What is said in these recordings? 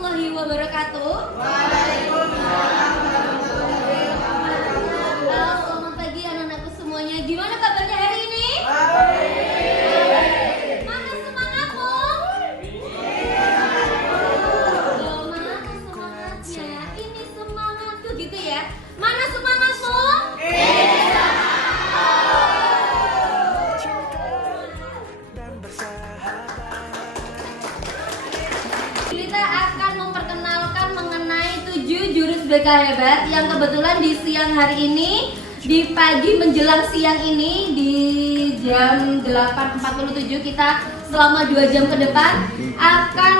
warahmatullahi wabarakatuh. Waalaikumsalam warahmatullahi wabarakatuh. Selamat pagi anak-anakku semuanya. Gimana kabarnya hari ini? Baik. Mana semangatmu? Mana semangatnya? Ini semangatku gitu ya. Mana semangatmu? Kita akan memperkenalkan mengenai 7 jurus BK hebat yang kebetulan di siang hari ini, di pagi menjelang siang ini di jam 8.47 kita selama 2 jam ke depan akan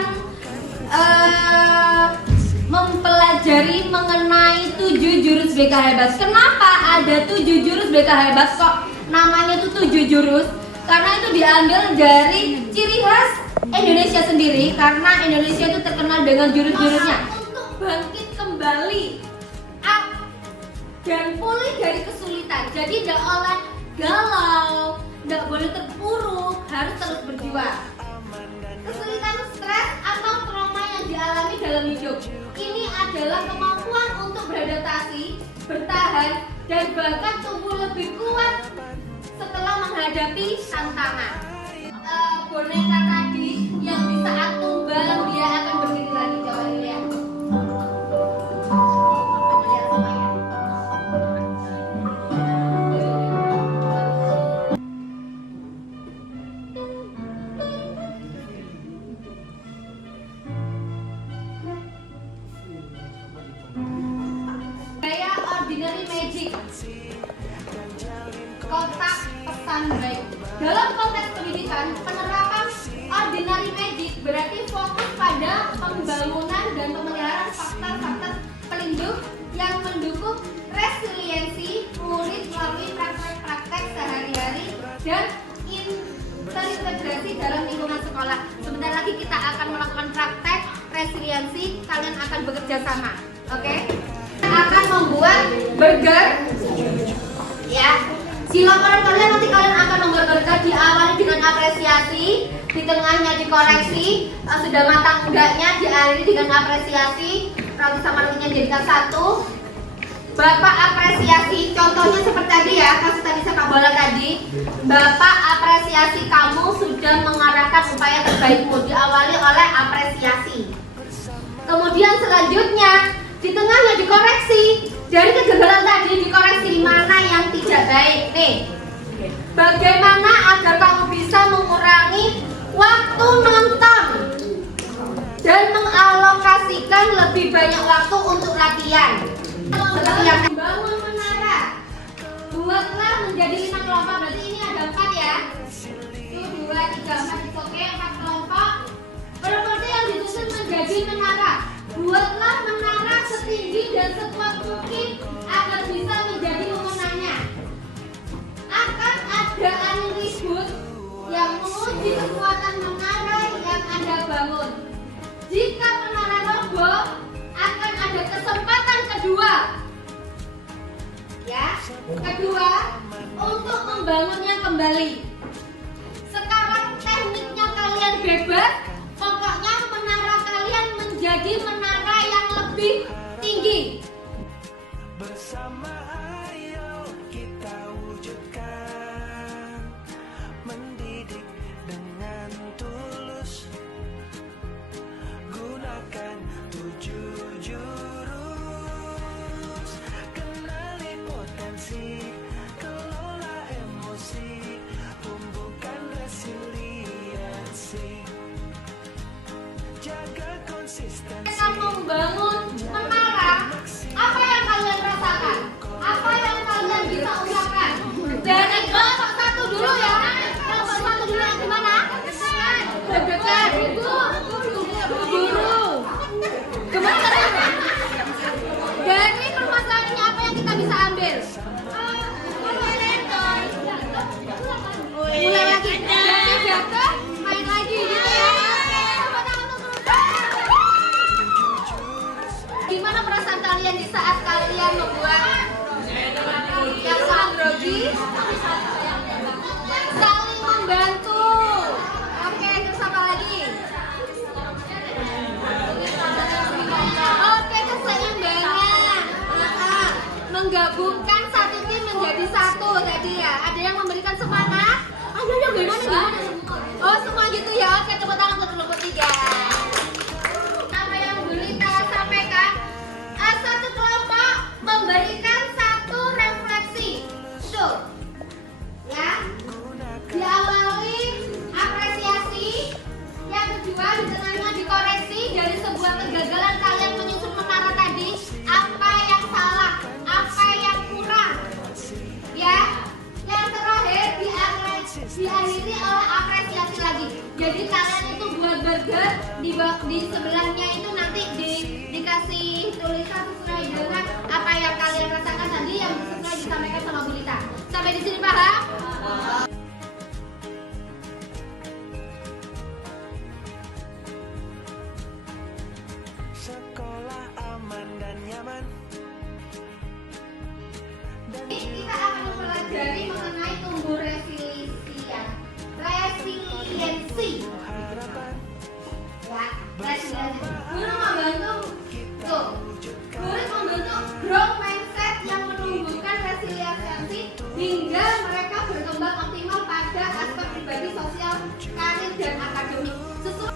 mempelajari mengenai 7 jurus BK hebat. Kenapa ada 7 jurus BK hebat kok namanya tuh 7 jurus? Karena itu diambil dari ciri khas Indonesia sendiri, karena Indonesia itu terkenal dengan jurus-jurusnya untuk bangkit kembali dan pulih dari kesulitan. Jadi tidak oleh galau, tidak boleh terpuruk, harus terus berjuang. Kesulitan, stres atau trauma yang dialami dalam hidup ini adalah kemampuan untuk beradaptasi, bertahan, dan bahkan tumbuh lebih kuat setelah menghadapi tantangan. Boneka tadi yang di saat tumbang dia akan berdiri lagi, coba lihat. Lihat semuanya. Gaya ordinary magic. Kotak pesan baik. Dalam konteks pendidikan, penerapan ordinary magic berarti fokus pada pembangunan dan pemeliharaan faktor-faktor pelindung yang mendukung resiliensi murid melalui praktek-praktek sehari-hari dan terintegrasi dalam lingkungan sekolah. Sebentar lagi kita akan melakukan praktek resiliensi, kalian akan bekerja sama, oke? Kita akan membuat burger, ya. Di laporan kalian nanti kalian akan membuat burger, diawali dengan apresiasi, di tengahnya dikoreksi, sudah matang enggaknya diakhiri dengan apresiasi, roti sama rotinya jadikan satu. Bapak apresiasi, contohnya seperti tadi ya, kasih tadi sepak bola tadi. Bapak apresiasi kamu sudah mengarahkan upaya terbaikmu, diawali oleh apresiasi. Kemudian selanjutnya di tengahnya dikoreksi. Dari kegagalan tadi dikoreksi mana yang tidak baik. Nih, bagaimana agar kamu bisa mengurangi waktu nonton dan mengalokasikan lebih banyak waktu untuk latihan. Seperti yang membangun menara, buatlah menjadi 5 kelompok. Berarti ini ada 4 ya. 1, 2, 3, 4. Oke, 4 kelompok. Properti yang disusun menjadi menara. Buatlah menara setinggi dan sekuat mungkin agar bisa menjadi pemenangnya. Akan ada angin ribut yang menguji kekuatan menara yang Anda bangun. Jika menara roboh, akan ada kesempatan kedua. Ya, kedua untuk membangunnya kembali. Sekarang tekniknya kalian bebas. Pokoknya menara kalian menjadi menara yang lebih tinggi. Bersama ayo kita wujudkan, mendidik dengan tulus, gunakan 7 jurus, kenali potensi, kelola emosi, tumbuhkan resiliensi, jaga konsistensi. Akan membangun menara. Apa yang kalian rasakan? Apa yang kalian bisa usahakan? Dari kelompok 1 dulu ya. Kelompok 1 dulu yang gimana? Deg-degan. Guru. Gimana? Dari permasalahannya apa yang kita bisa ambil? Mulai lagi. Jadi jatuh, main lagi gitu ya. Gimana perasaan kalian di saat kalian membuat yang kurang grogi? Saling membantu. Oke, terus apa lagi? menggabungkan satu tim menjadi satu tadi ya. Ada yang memberikan semangat? Ayo gimana? Oh semua gitu ya. Oke, tepuk tangan untuk kelompok 3. Apa yang Bu Lita sampaikan? Satu kelompok memberikan satu refleksi. Betul. Ya. Diawali apresiasi. Yang kedua di tengah-tengah dikoreksi dari sebuah kegagalan kalian menyusun menara tadi. Apa yang salah? Apa yang kurang? Ya. Yang terakhir diakhiri oleh apresiasi lagi. Jadi kalian itu buat burger di sebelahnya itu nanti dikasih tulisan sesuai dengan apa yang kalian rasakan tadi yang sesuai disampaikan sama Bu Lita. Sampai di sini paham? Sekolah aman dan nyaman. Kita akan mempelajari mengenai tumbuh resiliensi. Ya, resiliensi. Guru membentuk growth mindset yang menumbuhkan resiliensi hingga mereka berkembang optimal pada aspek pribadi, sosial, karir dan akademik. Sesuai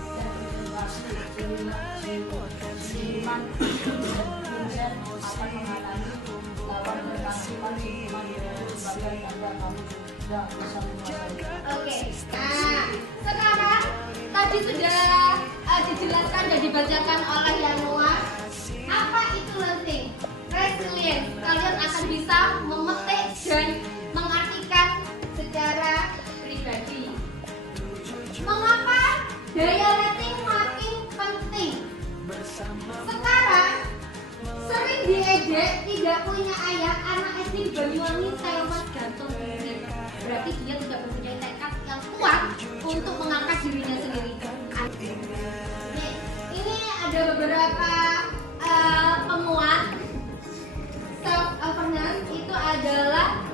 Oke, nah sekarang tadi sudah dijelaskan dan dibacakan oleh Yanuar. Apa itu learning? Resilience. Kalian akan bisa memetik dan mengartikan secara pribadi. Mengapa daya rating makin penting? Sekarang sering diejek tidak punya ayah, anak SD di Banyuwangi tewas gantung diri. Berarti dia tidak mempunyai tekad yang kuat untuk mengangkat dirinya sendiri. Ini ada beberapa penguat self awareness. Itu adalah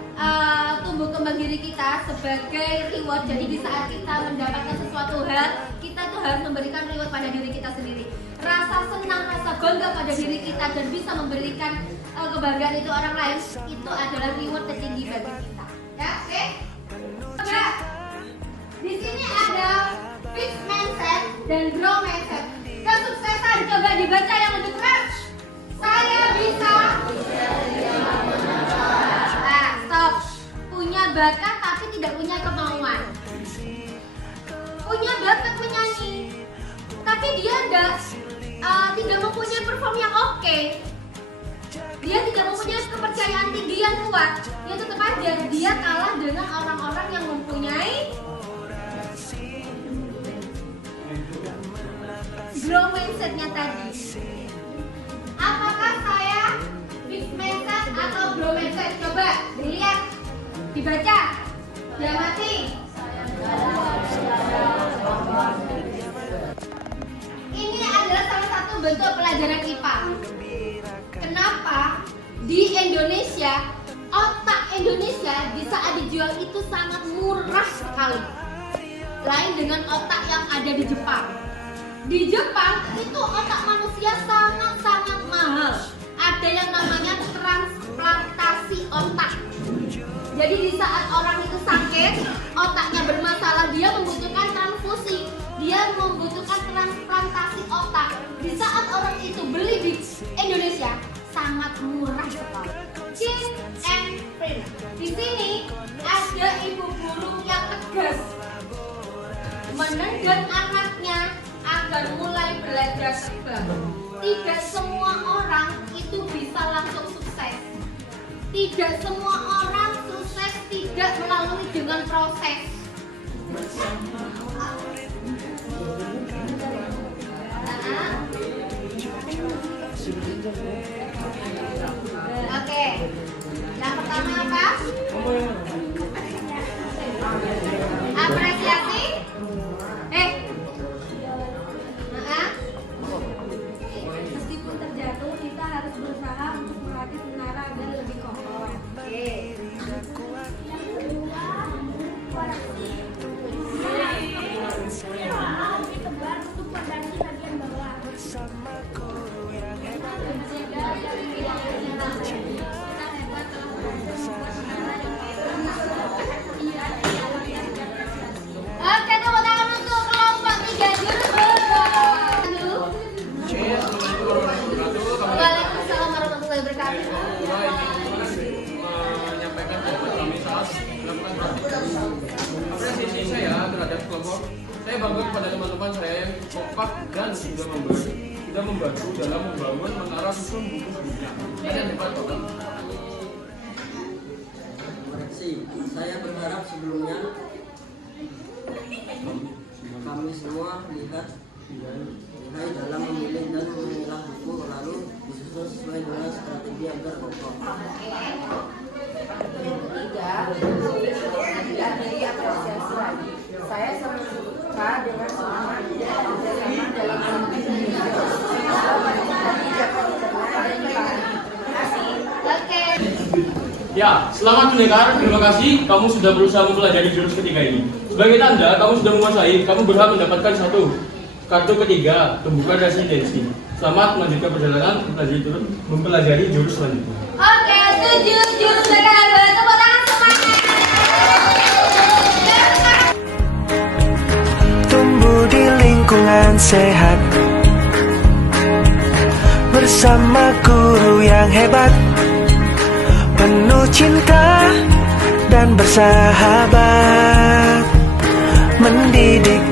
tumbuh kembang diri kita sebagai reward. Jadi di saat kita mendapatkan sesuatu hal, kita tuh harus memberikan reward pada diri kita sendiri. Rasa senang, rasa bangga pada diri kita dan bisa memberikan kebanggaan itu orang lain, itu adalah reward tertinggi bagi kita. Ya, oke? Coba di sini ada fixed mindset dan grow mindset. Kesuksesan coba dibaca yang lebih keras. Saya bisa. Stop. Punya bakat tapi tidak punya kemauan. Punya bakat menyanyi, tapi dia tidak mempunyai perform yang oke. Dia tidak mempunyai kepercayaan tinggi yang kuat. Ya tetap aja dia kalah dengan orang-orang yang mempunyai grow mindsetnya tadi. Apakah saya fixed mindset atau grow mindset? Coba dilihat, dibaca, diamati. Ini adalah salah satu bentuk pelajaran IPA. Kenapa di Indonesia, otak Indonesia di saat dijual itu sangat murah sekali. Lain dengan otak yang ada di Jepang. Di Jepang itu otak manusia sangat-sangat mahal. Ada yang namanya transplantasi otak. Jadi di saat orang itu sakit, otaknya bermasalah, dia membutuhkan transfusi. Dia membutuhkan transplantasi otak. Di saat orang itu beli di Indonesia, sangat murah sekali. Cheap and free. Di sini ada ibu guru yang tegas menendang anaknya agar mulai belajar terbang. Tidak semua orang itu bisa langsung sukses. Tidak semua orang sukses tidak melalui dengan proses. Oke. Yang pertama apa? Apresiasi. Meskipun terjatuh, kita harus berusaha untuk melatih menara agar lebih kokoh. Oke. Yang kedua, koreksi. Ditebar untuk fondasi bagian bawah. Bersama guru yang hebat. kita membantu dalam membangun menara susun buku dunia. Kalian hebat Bapak. Koreksi, saya berharap sebelumnya kami semua lihat dalam memilih dan memilah buku lalu disusun sesuai dengan strategi agar kokoh. Tidak dari apresiasi lagi. Saya sangat suka dengan semangat kerjasama dalam Oke. Ya, selamat mendengar. Terima kasih kamu sudah berusaha mempelajari jurus ketiga ini. Sebagai tanda kamu sudah menguasai, kamu berhak mendapatkan satu kartu ketiga pembuka residensi. Selamat melanjutkan perjalanan mempelajari jurus selanjutnya. Oke, setuju. Jurus belajar. Tepuk tangan semuanya. Tumbuh di lingkungan sehat bersama guru yang hebat, penuh cinta dan bersahabat, mendidik